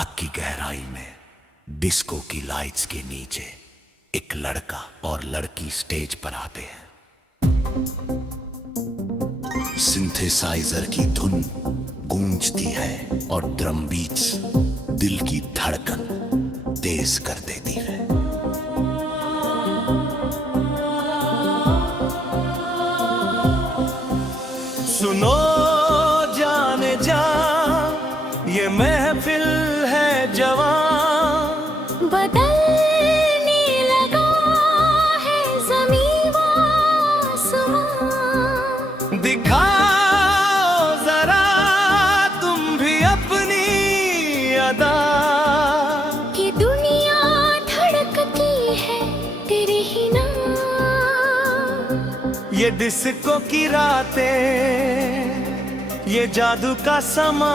रात की गहराई में डिस्को की लाइट्स के नीचे एक लड़का और लड़की स्टेज पर आते हैं। सिंथेसाइजर की धुन गूंजती है और ड्रम बीट्स दिल की धड़कन तेज कर देती है। सुनो जाने जा, ये महफिल है जवां, बदलने लगा है ज़मीं व आसमां। दिखाओ जरा तुम भी अपनी अदा, ये दुनिया धड़कती है तेरे ही नाम। ये डिस्को की रातें, ये जादू का समा।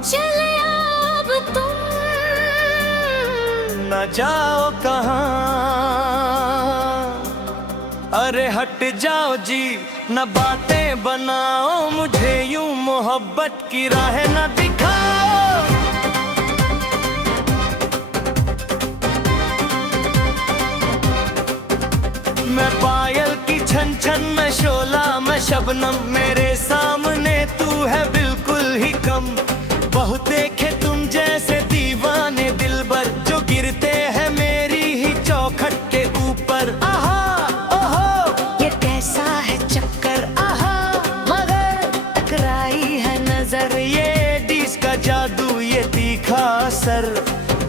चले अब तुम न जाओ कहाँ, अरे हट जाओ जी, न बातें बनाओ, मुझे यूं मोहब्बत की राह न दिखाओ। मैं पायल की छन छन में शोला, मैं शबनम, मेरे सामने तू है बिल्कुल ही कम। बहुत देखे तुम जैसे दीवाने दिलबर, जो गिरते हैं मेरी ही चौखट के ऊपर। आहा ओहो ये कैसा है चक्कर, आहा मगर टकराई है नजर। ये डिस का जादू, ये तीखा असर,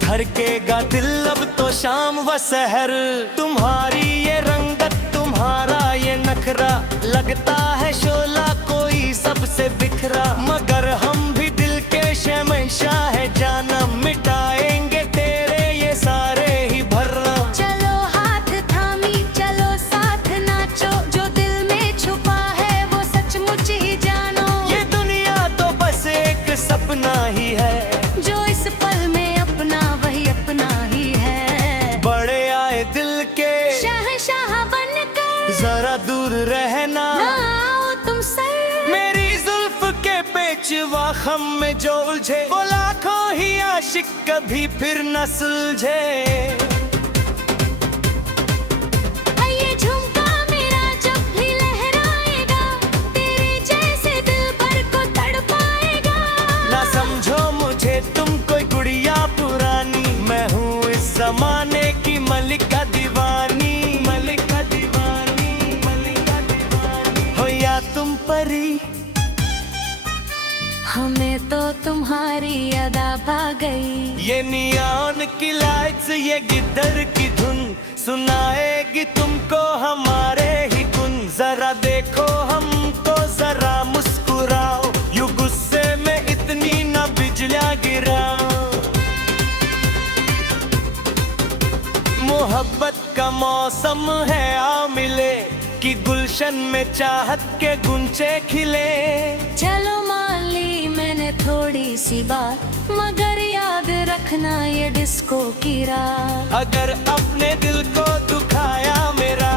धड़केगा दिल अब तो शाम व सहर। तुम्हारी ये रंगत, तुम्हारा ये नखरा, लगता है शोला कोई सबसे बिखरा। मगर हम भी दिल के शहंशाह है जानम, मिटाएंगे तेरे ये सारे ही भर्रम। चलो हाथ थामी चलो साथ नाचो, जो दिल में छुपा है वो सचमुच ही जानो। ये दुनिया तो बस एक सपना ही है, जो इस पल में अपना वही अपना ही है। बड़े आए दिल के शहंशाह बनकर जरा दूर रहना, ना आओ तुम सर। मेरी जुल्फ के पेचवा खम में जो उलझे, वो लाखों ही आशिक कभी फिर न सुलझे। ये झुमका मेरा जब भी लहराएगा, तेरे जैसे दिल भर को तड़पाएगा। ना समझो मुझे तुम कोई गुड़िया पुरानी, मैं हूँ इस जमाने की मलिका दीवानी। मलिका दीवानी, मलिका दीवानी हो या तुम परी, हमें तो तुम्हारी अदा भा गई। ये नियॉन की लाइट्स, ये गिद्दर की धुन, सुनाएगी तुमको हमारे ही गुन। जरा देखो हमको, जरा मुस्कुराओ, यू गुस्से में इतनी न बिजलियां गिराओ। मोहब्बत का मौसम है, आओ मिले कि गुलशन में चाहत के गुंचे खिले। चलो मान ली मैंने थोड़ी सी बात, मगर याद रखना ये डिस्को की रात। अगर अपने दिल को दुखाया मेरा,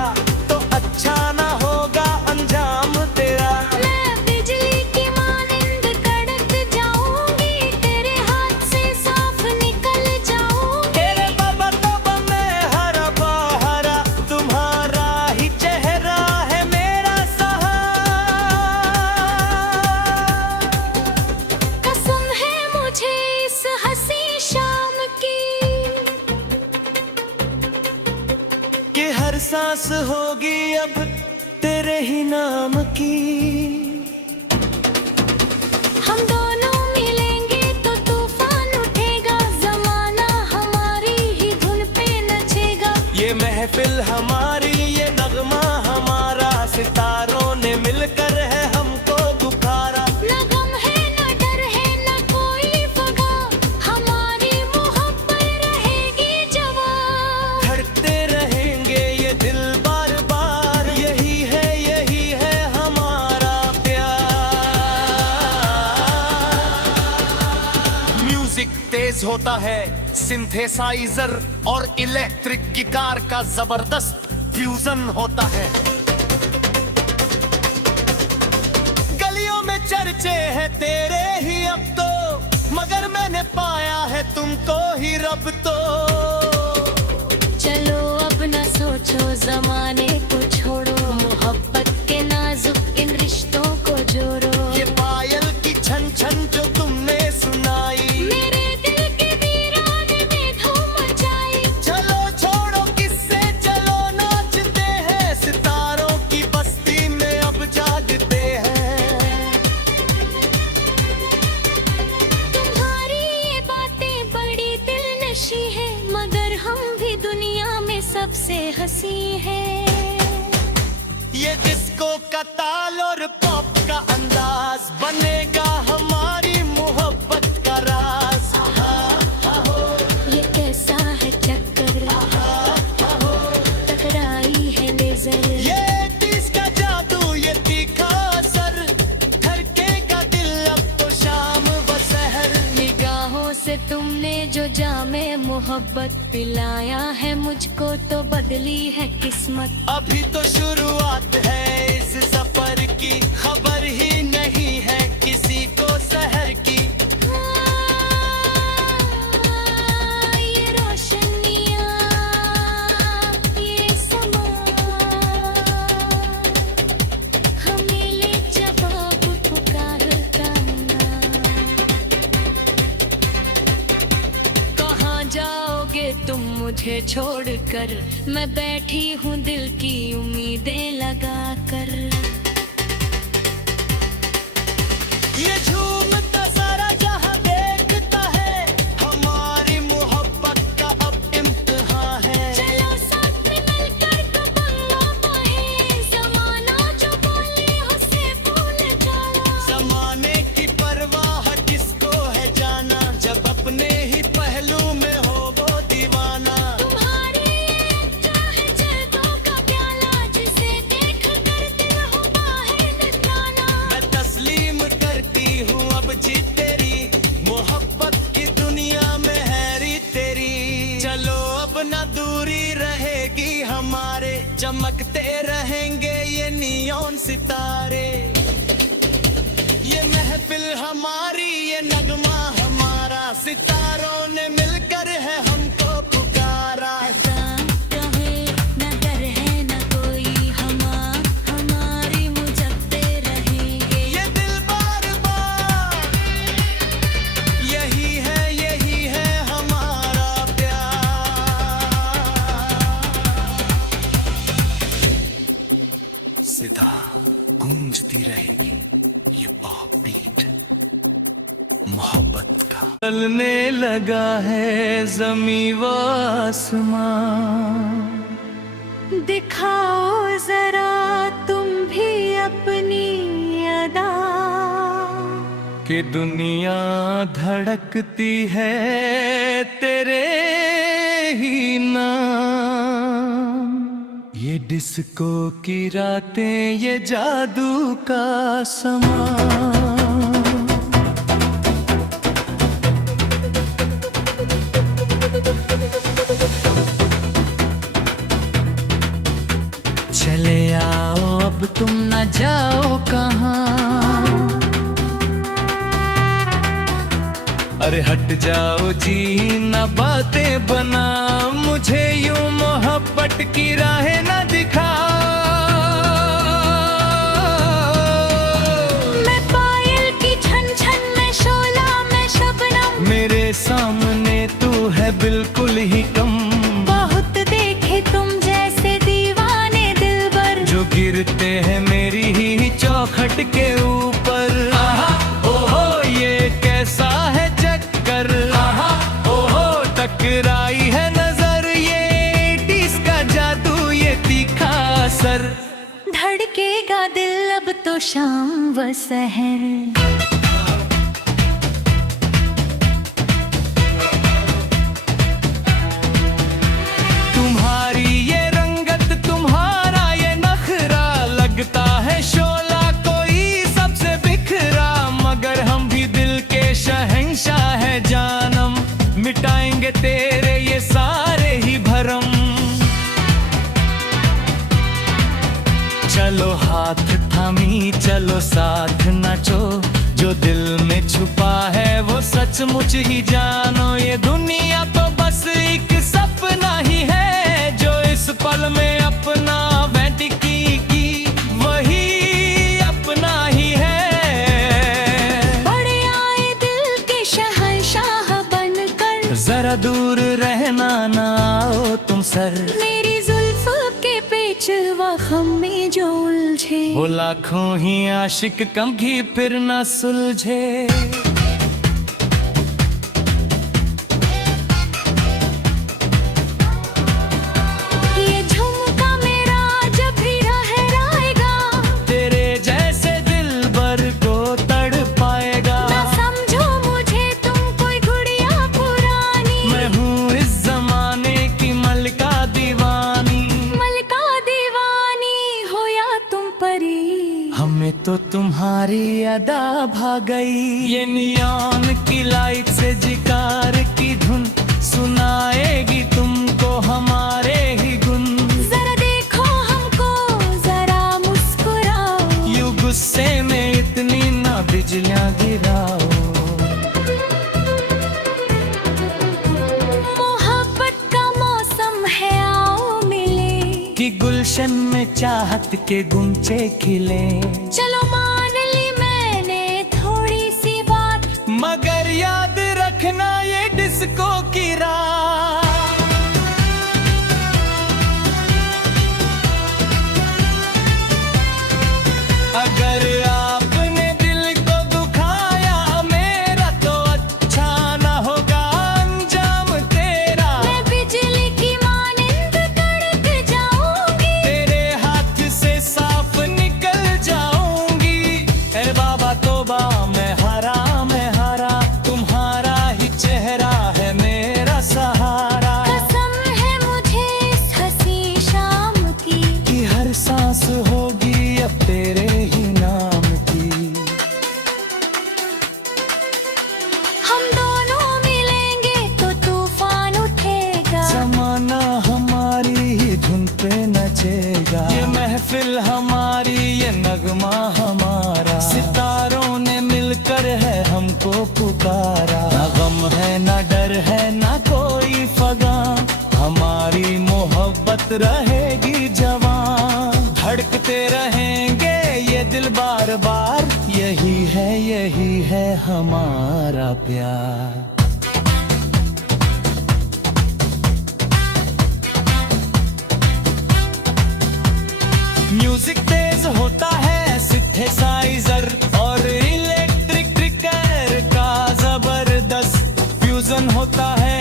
तो अच्छा ना होगा अंजाम तेरा। मैं बिजली की मानिंद कड़क जाऊंगी, तेरे हाथ से साफ निकल जाऊंगी। तेरे बाबा तोबा में हरा बहरा, तुम्हारा ही चेहरा है मेरा सहारा। कसम है मुझे इस हंसी शाम की, कि हर सांस होगी अब तेरे ही नाम की। हम दोनों मिलेंगे तो तूफान उठेगा, जमाना हमारी ही धुन पे नचेगा। ये महफिल हमारी, ये नगमा हमारा, सितारों ने मिलकर है हमको पुकारा। न गम है न डर है न कोई वगा, हमारी मोहब्बत रहेगी जवां। धड़कते रहेंगे ये दिल बार बार, यही है हमारा प्यार। म्यूजिक तेज होता है, सिंथेसाइजर और इलेक्ट्रिक गिटार का जबरदस्त फ्यूजन होता है। गलियों में चर्चे हैं तेरे ही अब तो, मगर मैंने पाया है तुमको ही रब तो। चलो अब न सोचो जमाने को छोड़ो, मोहब्बत के नाजुक इन रिश्तों को जोड़ो। ये पायल की छन छन जो तुमने सुनाई, मेरे दिल के वीराने में धूम मचाई। चलो छोड़ो किससे चलो नाचते हैं, सितारों की बस्ती में अब जागते हैं। तुम्हारी ये बातें बड़ी दिलनशी है, मगर हम भी दुनिया में सबसे हंसी है। ये डिस्को का ताल और पॉप का अंदाज बनेगा हमारी मोहब्बत का राज। ये कैसा है चक्कर, टकराई है नजर। ये 30 का जादू ये तीखा असर, धड़केगा दिल अब तो शाम व सहर। निगाहों से तुमने जो जामे मोहब्बत पिलाया है मुझको, तो बदली है किस्मत। अभी तो शुरुआत है इस सफर की, खबर ही नहीं है किसी को शहर की। ये रोशनियाँ, ये समा, हमें ले जवाब पुकारता ना। कहाँ जाओगे तुम मुझे छोड़कर, मैं बैठी हूँ दिल की उम्मीदें लगा कर। ये झूमता सारा जहां देखता है, हमारी मोहब्बत का अब इम्तिहान है। चलो साथ में मिलकर कबंगा पाए, जमाना जो बोले उसे भूल जाना। जमाने की परवाह किसको है जाना, जब अपने ही पहलू में हो वो दीवाना। तुम्हारी चाहे जलतों का प्याला, जिसे देख कर दिल हो बाहर निकलाना। मैं तस्लीम करती हूँ अब जी तेरी, मोहब्बत की दुनिया में हैरी तेरी। चलो अब ना दूरी रहेगी हमारे, चमकते रहेंगे ये नियॉन सितारे। ये महफिल हमारी ये नगमा हमारा, सितारों ने मिलकर है हमको पुकारा। रहे न डर है न कोई, हमारी मुझब्बे रहेंगे। ये दिल बार बार यही है हमारा प्यार। सिता गूंजती रहेगी ये पॉप बीट मोहब्बत का। चलने लगा है ज़मीं व आसमां, दिखाओ जरा तुम भी अपनी अदा। कि दुनिया धड़कती है तेरे ही नाम। ये डिस्को की रातें ये जादू का समा। चले आओ अब तुम न जाओ कहाँ, अरे हट जाओ जी न बातें बना, मुझे यूं मोहब्बत की राहें न दिखा। मैं पायल की छन छन में शोला मैं शबनम, मेरे सामने तू है बिल्कुल ही कम। बहुत देखे तुम जैसे दीवाने दिलबर, जो गिरते हैं मेरी ही चौखट के ऊपर। ओहो ये कैसा है चक्कर, ओहो टकराई है नजर, ये 30 का जादू ये तीखा असर। धड़केगा दिल अब तो शाम व सहर। तुम्हारी ये रंगत तुम्हारा ये नखरा, लगता है शोला कोई सबसे बिखरा। मगर हम भी दिल के शहंशाह है जानम, मिटाएंगे तेरे ये सारे ही भरम। चलो हाथ थामी चलो साथ नाचो, जो दिल में छुपा है वो सचमुच ही जानो, ये दुनिया तो बस एक सपना ही है, जो इस पल में अपना वेंट की वही अपना ही है। बड़े आए दिल के शहंशाह बनकर, जरा दूर रहना ना आओ तुम सर, मेरी जुल्फ के पेचवा खम में जो उलझे, वो लाखों ही आशिक कभी फिर ना सुलझे। ये झुमका मेरा जब भी लहराएगा, तेरे जैसे दिलबर को तड़ पाएगा। ना समझो मुझे तुम कोई गुड़िया पुरानी, मैं हूँ इस जमाने की मलका दीवानी, मलका दीवानी हो या तुम परी, हमें तो तुम्हारी अदा भा गई। ये नियॉन की लाइट से जिकार की धुन सुनाएगी तुमको हमारे ही गुन। जरा देखो हमको जरा मुस्कुराओ, यूं गुस्से में इतनी ना बिजलियां गिराओ। मोहब्बत का मौसम है आओ मिले, कि गुलशन में चाहत के गुंचे खिले। चलो मान ली मैंने थोड़ी सी बात, मगर याद रखना ये डिस्को की रात। अगर आपने दिल को दुखाया मेरा, तो अच्छा ना होगा अंजाम तेरा। मैं बिजली की मानिंद कड़क जाऊंगी, तेरे हाथ से साफ निकल जाऊंगी। ए बाबा तोबा मैं हारा, तुम्हारा ही चेहरा है मेरा सहारा। कसम है मुझे इस हंसी शाम की, कि हर सांस होगी अब तेरे ही नाम की। हम दोनों मिलेंगे तो तूफान उठेगा, जमाना हमारी ही धुन पे नचेगा। ये महफिल हमारी, ये नगमा हमारा, सितारों ने मिलकर है हमको पुकारा। ना गम है ना डर है ना कोई फगा, हमारी मोहब्बत रहेगी जवान। धड़कते रहेंगे ये दिल बार बार, यही है हमारा प्यार। म्यूजिक तेज होता है सिंथेसाइजर और इलेक्ट्रिक ट्रिकर का जबरदस्त फ्यूजन होता है।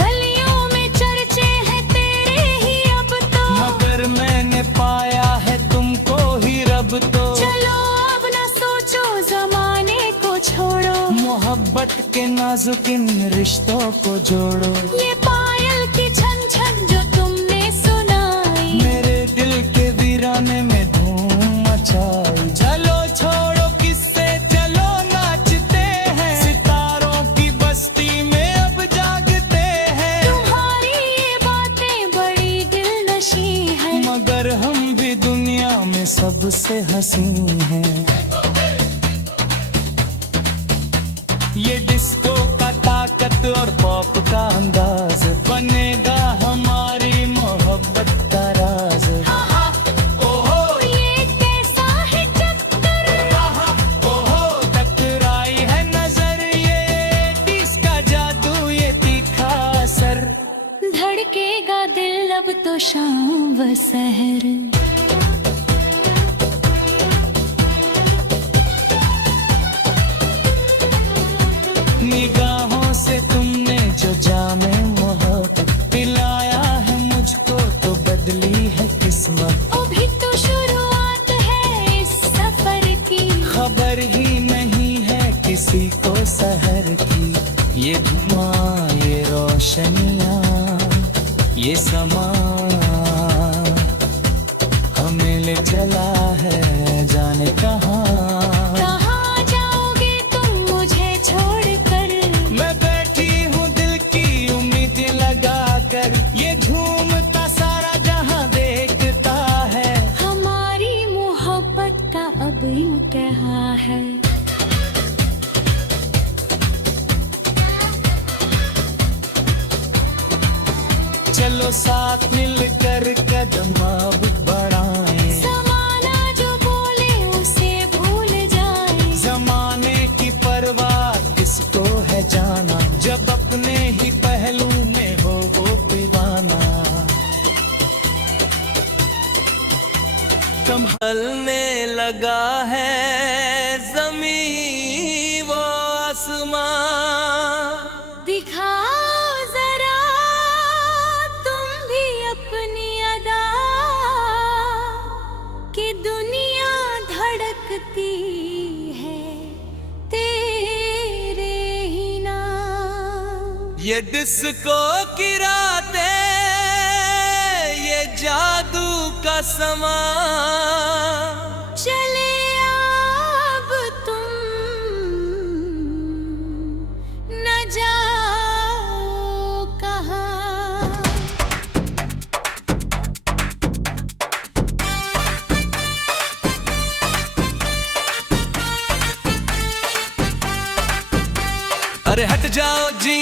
गलियों में चर्चे हैं तेरे ही अब तो, मगर मैंने पाया है तुमको ही रब तो। चलो अब ना सोचो जमाने को छोड़ो, मोहब्बत के नाजुक इन रिश्तों को जोड़ो। ये पायल की छन छन जो तुमने सुनाई, मेरे दिल के वीराने में धूम मचाई। चलो छोड़ो किससे चलो नाचते हैं, सितारों की बस्ती में अब जागते हैं। तुम्हारी ये बातें बड़ी दिलनशी है, मगर हम भी दुनिया में सबसे हंसी हैं। ये डिस्को का ताकत और पॉप का अंदाज बनेगा हमारी मोहब्बत का राज। ओहो ये कैसा है चक्कर, ओहो टकराई है नजर, ये इसका जादू ये तीखा असर। धड़केगा दिल अब तो शाम व सहर। निगाहों से तुमने जो जामे मोहब्बत पिलाया है मुझको, तो बदली है किस्मत। अभी तो शुरुआत है इस सफर की, खबर ही नहीं है किसी को शहर की। ये धुआं ये रोशनियाँ ये समा अब यूं कहा है। चलो साथ मिलकर कदम अब बढ़ाएं, ज़माना जो बोले उसे भूल जाए। जमाने की परवाह किसको है जाना, जब अपने ही पहलू में हो वो दीवाना। संभलने लगा है ज़मीं वो आसमां, दिखाओ जरा तुम भी अपनी अदा, कि दुनिया धड़कती है तेरे ही नाम। ये डिस्को की रातें, ये जादू का समा, चले अब तुम न जाओ कहाँ। अरे हट जाओ जी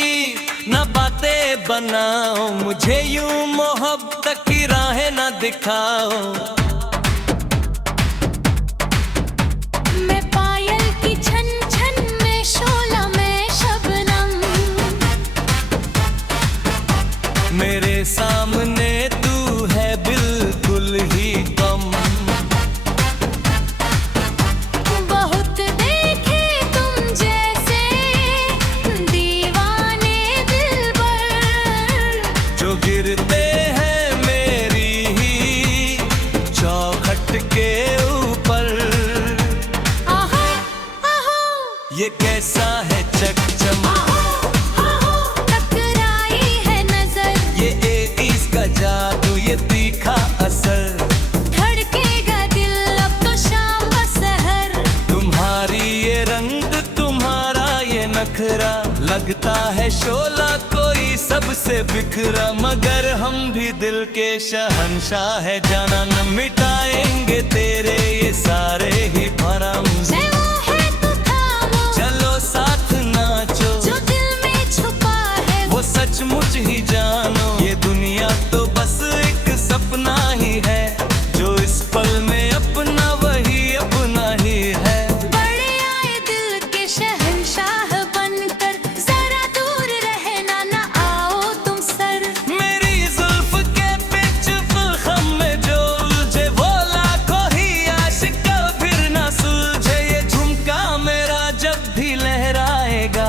ना बातें बनाओ, मुझे यूं मोहब्बत की राहें ना दिखाओ। मैं पायल की छन छन में शोला मैं शबनम, मेरे सामने तू है बिल्कुल ही कम। बहुत देखे तुम जैसे दीवाने दिलबर, जो गिरते हैं मेरी ही चौखट के ऊपर। आहो आहो ये कैसा है चकचम, टकराई है नजर, ये इसका जादू, ये तीखा असर। धड़केगा दिल अब तो शाम व सहर। तुम्हारी ये रंग, तुम्हारा ये नखरा, लगता है शोला कोई सबसे बिखरा। मगर हम भी दिल के शहंशाह है, जाना न मिटाएंगे तेरे ये सारे ही भरम। मैं वो है तो थामो, चलो साथ नाचो, जो दिल में छुपा है वो सचमुच ही जानो। ये दुनिया तो बस एक सपना ही है, जो इस पल में अपना वही अपना ही है। बड़े आए दिल के शहंशाह बनकर, जरा दूर रहना न आओ तुम सर। मेरी जुल्फ के पिच फुलखम में जो उलझे, वो लाखों ही आशिक फिर ना सुलझे। ये झुमका मेरा जब भी लहराएगा,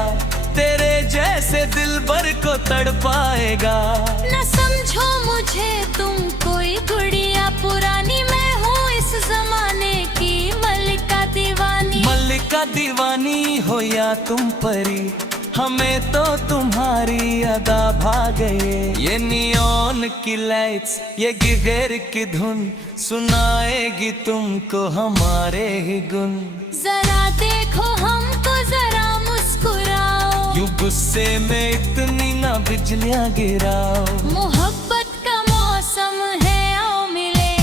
तेरे जैसे दिलबर को तड़पाएगा। न समझो मुझे तुम कोई गुड़िया पुरानी, मैं हूँ इस जमाने की मल्लिका दीवानी। मल्लिका दीवानी हो या तुम परी, हमें तो तुम्हारी अदा भा गए। ये नियॉन की लाइट्स, ये गिगेर की धुन, सुनाएगी तुमको हमारे ही गुन। जरा देखो हमको जरा मुस्कुराओ, यूं गुस्से में इतनी ना बिजलियां गिराओ। मोहब्बत का मौसम है आओ मिले,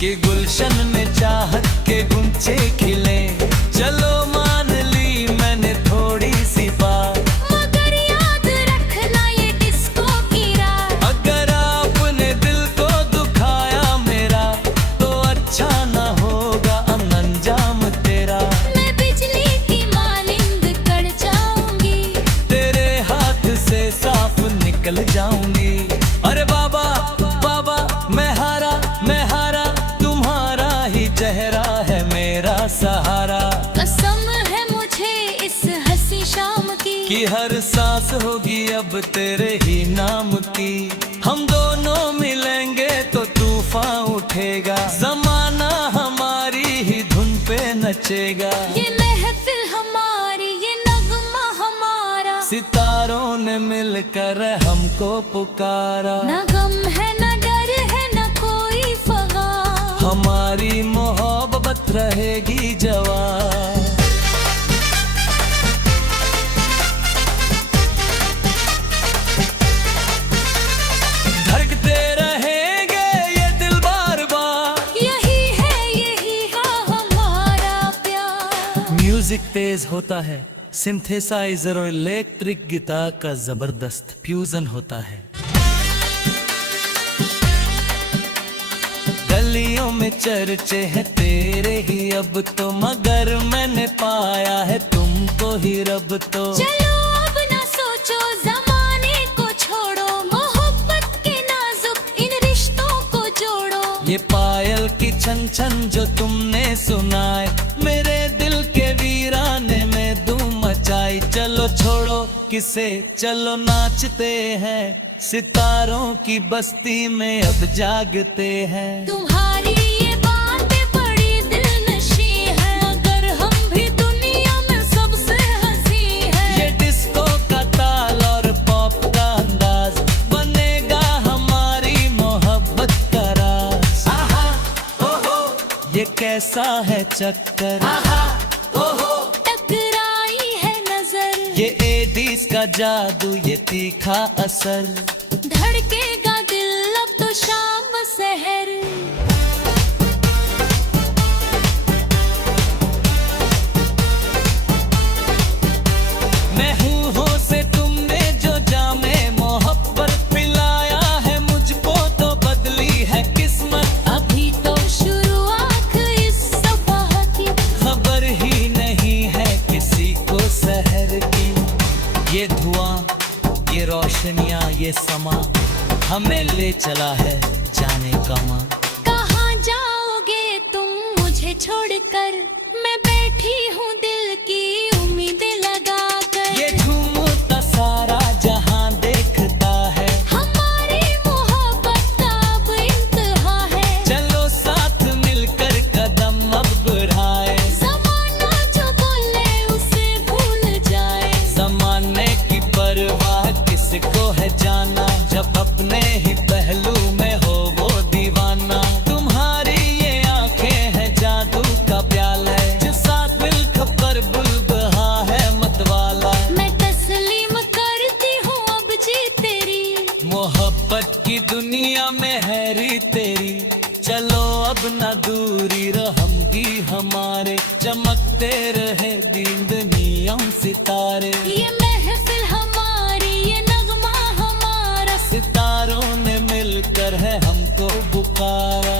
कि गुलशन में चाहत के गुंचे खिले। चलो मान ली मैंने थोड़ी सी बात, मगर याद रखना ये डिस्को की रात। अगर आपने दिल को दुखाया मेरा, तो अच्छा ना होगा अंजाम तेरा। मैं बिजली की मानिंद कड़ जाऊंगी, तेरे हाथ से साफ निकल जाऊंगी। अरे बाबा बाबा मैं हारा, तुम्हारा ही चेहरा है मेरा सहारा। कसम है मुझे इस हंसी शाम की, कि हर सांस होगी अब तेरे ही नाम की। हम दोनों मिलेंगे तो तूफान उठेगा, जमाना हमारी ही धुन पे नचेगा। ये महफिल हमारी, ये नगमा हमारा। सितारों ने मिलकर हमको पुकारा, न गम है न डर है न कोई फगा, हमारी मोहब्बत रहेगी जवान। धड़कते रहेंगे ये दिल बार बार, यही है हमारा म्यूजिक तेज होता है, सिंथेसाइजर और इलेक्ट्रिक गिटार का जबरदस्त फ्यूजन होता है। गलियों में चर्चे हैं तेरे ही अब तो, मगर मैंने पाया है तुमको ही रब तो। चलो अब ना सोचो, जमाने को छोड़ो, मोहब्बत के नाजुक इन रिश्तों को जोड़ो। ये पायल की छन छन जो तुमने सुनाए, मेरे दिल के वीराने में धूम मचाई। चलो छोड़ो किसे, चलो नाचते हैं, सितारों की बस्ती में अब जागते हैं। तुम्हारी ये बातें बड़ी दिलनशी है, मगर हम भी दुनिया में सबसे हंसी है। ये डिस्को का ताल और पॉप का अंदाज बनेगा हमारी मोहब्बत का राज। आहा ओहो ये कैसा है चक्कर, आहा ओहो टकराई है नजर, ये एडीज का जादू, ये तीखा असर। धड़केगा दिल अब तो शाम सहर। मैं हूँ हो से तुमने जो जामे मोहब्बत पिलाया है मुझको, तो बदली है किस्मत। अभी तो शुरुआत इस सफर की, खबर ही नहीं है किसी को शहर की। ये धुआं, ये रोशनियां, ये समा हमें ले चला है जाने का माँ। कहाँ जाओगे तुम मुझे छोड़कर, मैं बैठी हूँ दिल की उम्मीदें लगाकर। ये झूमता सारा जहां देखता है, हमारी मोहब्बत का अब इंतहा है। चलो साथ मिलकर कदम अब बढ़ाए। ज़माना जो बोले उसे भूल जाए, ज़माने की परवाह किसको है जाना, जब अपने ही पहलू में हो वो दीवाना। तुम्हारी ये आंखें हैं जादू का प्याला, जो साथ मिलकर पर बुलबहा है मतवाला। मैं तस्लीम करती हूँ अब जी तेरी, मोहब्बत की दुनिया में हैरी तेरी। चलो अब न दूरी रहमगी हमारे, चमकते रहे दिन दुनिया सितारे। ये महफिल हमारी, ये नगमा हमारा, सितारों ने मिलकर है हमको पुकारा।